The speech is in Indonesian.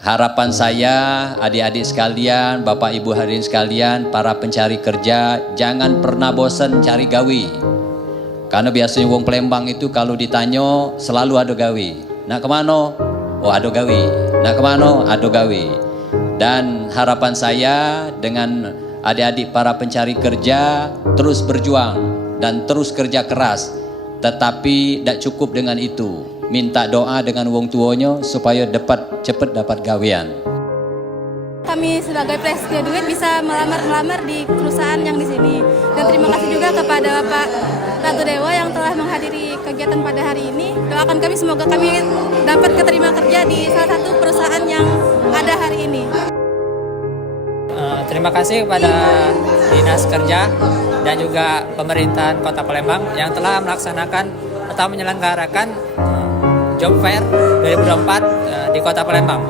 harapan saya, adik-adik sekalian, bapak ibu hadirin sekalian, para pencari kerja, jangan pernah bosan cari gawe. Karena biasanya wong Palembang itu kalau ditanya selalu ada gawe. Nak kemana? Oh ada gawe. Nak kemana? Ada gawe. Dan harapan saya dengan adik-adik para pencari kerja terus berjuang dan terus kerja keras. Tetapi tidak cukup dengan itu. Minta doa dengan wong tuanya supaya cepat dapat gawean. Kami sebagai fresh graduate bisa melamar di perusahaan yang di sini. Dan terima kasih juga kepada Bapak Ratu Dewa yang telah menghadiri kegiatan pada hari ini. Doakan kami semoga kami dapat keterima kerja di salah satu perusahaan yang ada hari ini. Terima kasih kepada Dinas Kerja dan juga pemerintahan Kota Palembang yang telah melaksanakan atau menyelenggarakan Job Fair 2024 di Kota Palembang.